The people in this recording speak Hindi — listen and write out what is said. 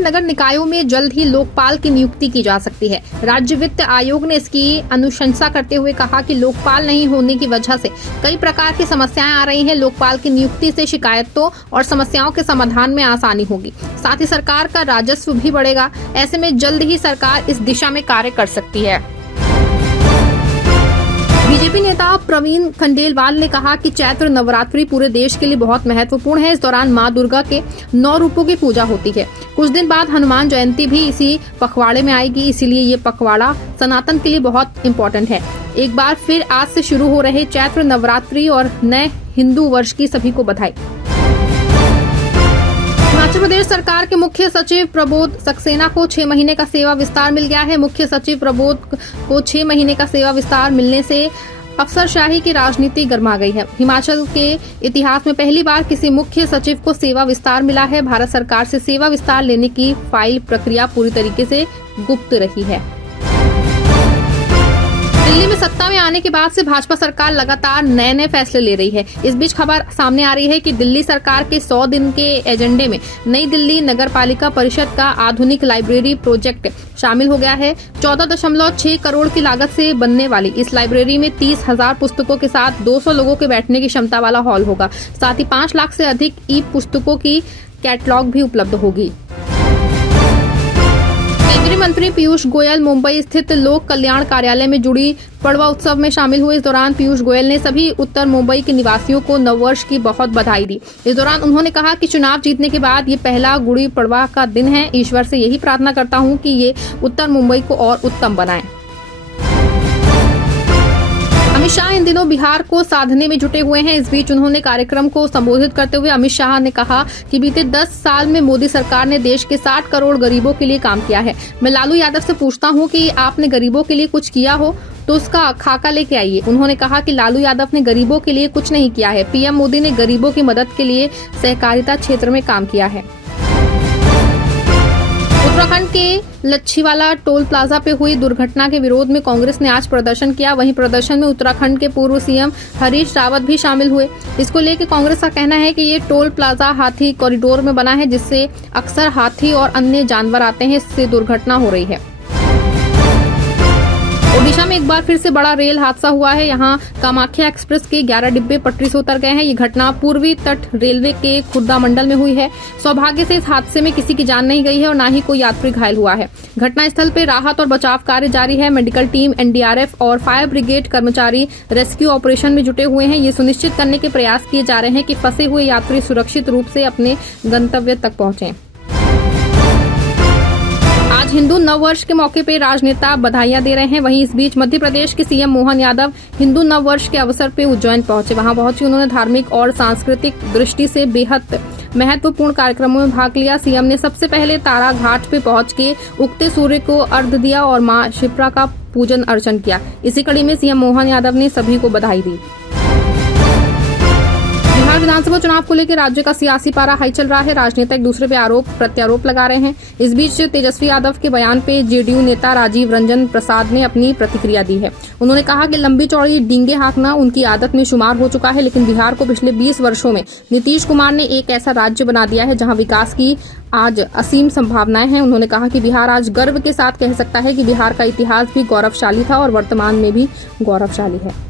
के नगर निकायों में जल्द ही लोकपाल की नियुक्ति की जा सकती है। राज्य वित्त आयोग ने इसकी अनुशंसा करते हुए कहा कि लोकपाल नहीं होने की वजह से कई प्रकार की समस्याएं आ रही हैं। लोकपाल की नियुक्ति से शिकायतों और समस्याओं के समाधान में आसानी होगी, साथ ही सरकार का राजस्व भी बढ़ेगा। ऐसे में जल्द ही सरकार इस दिशा में कार्य कर सकती है। बीजेपी नेता प्रवीण खंडेलवाल ने कहा कि चैत्र नवरात्रि पूरे देश के लिए बहुत महत्वपूर्ण है। इस दौरान मां दुर्गा के 9 रूपों की पूजा होती है। कुछ दिन बाद हनुमान जयंती भी इसी पखवाड़े में आएगी, इसीलिए ये पखवाड़ा सनातन के लिए बहुत इम्पोर्टेंट है। एक बार फिर आज से शुरू हो रहे चैत्र नवरात्रि और नए हिंदू वर्ष की सभी को बधाई। हिमाचल प्रदेश सरकार के मुख्य सचिव प्रबोध सक्सेना को 6 महीने का सेवा विस्तार मिल गया है। मुख्य सचिव प्रबोध को 6 महीने का सेवा विस्तार मिलने से अफसरशाही की राजनीति गर्मा गई है। हिमाचल के इतिहास में पहली बार किसी मुख्य सचिव को सेवा विस्तार मिला है। भारत सरकार से सेवा विस्तार लेने की फाइल प्रक्रिया पूरी तरीके से गुप्त रही है। दिल्ली में सत्ता में आने के बाद से भाजपा सरकार लगातार नए फैसले ले रही है। इस बीच खबर सामने आ रही है कि दिल्ली सरकार के 100 दिन के एजेंडे में नई दिल्ली नगर पालिका परिषद का आधुनिक लाइब्रेरी प्रोजेक्ट शामिल हो गया है। 14.6 करोड़ की लागत से बनने वाली इस लाइब्रेरी में 30,000 पुस्तकों के साथ 200 लोगों के बैठने की क्षमता वाला हॉल होगा। साथ ही 5 लाख से अधिक ई पुस्तकों की कैटलॉग भी उपलब्ध होगी। केंद्रीय मंत्री पीयूष गोयल मुंबई स्थित लोक कल्याण कार्यालय में जुड़ी पड़वा उत्सव में शामिल हुए। इस दौरान पीयूष गोयल ने सभी उत्तर मुंबई के निवासियों को नववर्ष की बहुत बधाई दी। इस दौरान उन्होंने कहा कि चुनाव जीतने के बाद ये पहला गुड़ी पड़वा का दिन है। ईश्वर से यही प्रार्थना करता हूं कि ये उत्तर मुंबई को और उत्तम बनाए। अमित शाह इन दिनों बिहार को साधने में जुटे हुए हैं। इस बीच उन्होंने कार्यक्रम को संबोधित करते हुए अमित शाह ने कहा कि बीते 10 साल में मोदी सरकार ने देश के 60 करोड़ गरीबों के लिए काम किया है। मैं लालू यादव से पूछता हूं कि आपने गरीबों के लिए कुछ किया हो तो उसका खाका लेके आइए। उन्होंने कहा कि लालू यादव ने गरीबों के लिए कुछ नहीं किया है। पीएम मोदी ने गरीबों की मदद के लिए सहकारिता क्षेत्र में काम किया है। उत्तराखंड के लच्छीवाला टोल प्लाजा पे हुई दुर्घटना के विरोध में कांग्रेस ने आज प्रदर्शन किया। वहीं प्रदर्शन में उत्तराखंड के पूर्व सीएम हरीश रावत भी शामिल हुए। इसको लेकर कांग्रेस का कहना है कि ये टोल प्लाजा हाथी कॉरिडोर में बना है, जिससे अक्सर हाथी और अन्य जानवर आते हैं, इससे दुर्घटना हो रही है। ओडिशा में एक बार फिर से बड़ा रेल हादसा हुआ है। यहाँ कामाख्या एक्सप्रेस के 11 डिब्बे पटरी से उतर गए हैं। ये घटना पूर्वी तट रेलवे के खुर्दा मंडल में हुई है। सौभाग्य से इस हादसे में किसी की जान नहीं गई है और न ही कोई यात्री घायल हुआ है। घटनास्थल पर राहत और बचाव कार्य जारी है। मेडिकल टीम, एनडीआरएफ और फायर ब्रिगेड कर्मचारी रेस्क्यू ऑपरेशन में जुटे हुए हैं। ये सुनिश्चित करने के प्रयास किए जा रहे हैं कि फंसे हुए यात्री सुरक्षित रूप से अपने गंतव्य तक पहुंचे। आज हिंदू नववर्ष के मौके पर राजनेता बधाइयां दे रहे हैं। वहीं इस बीच मध्य प्रदेश के सीएम मोहन यादव हिंदू नववर्ष के अवसर पर उज्जैन पहुंचे। वहां पहुंचे उन्होंने धार्मिक और सांस्कृतिक दृष्टि से बेहद महत्वपूर्ण कार्यक्रमों में भाग लिया। सीएम ने सबसे पहले तारा घाट पे पहुंच के उगते सूर्य को अर्घ्य दिया और मां शिप्रा का पूजन अर्चन किया। इसी कड़ी में सीएम मोहन यादव ने सभी को बधाई दी। बिहार विधानसभा चुनाव को लेकर राज्य का सियासी पारा हाई चल रहा है। राजनेता एक दूसरे पे आरोप प्रत्यारोप लगा रहे हैं। इस बीच तेजस्वी यादव के बयान पे जेडीयू नेता राजीव रंजन प्रसाद ने अपनी प्रतिक्रिया दी है। उन्होंने कहा कि लंबी चौड़ी डींगे हाँकना उनकी आदत में शुमार हो चुका है, लेकिन बिहार को पिछले 20 वर्षों में नीतीश कुमार ने एक ऐसा राज्य बना दिया है जहाँ विकास की आज असीम संभावनाएं हैं। उन्होंने कहा कि बिहार आज गर्व के साथ कह सकता है कि बिहार का इतिहास भी गौरवशाली था और वर्तमान में भी गौरवशाली है।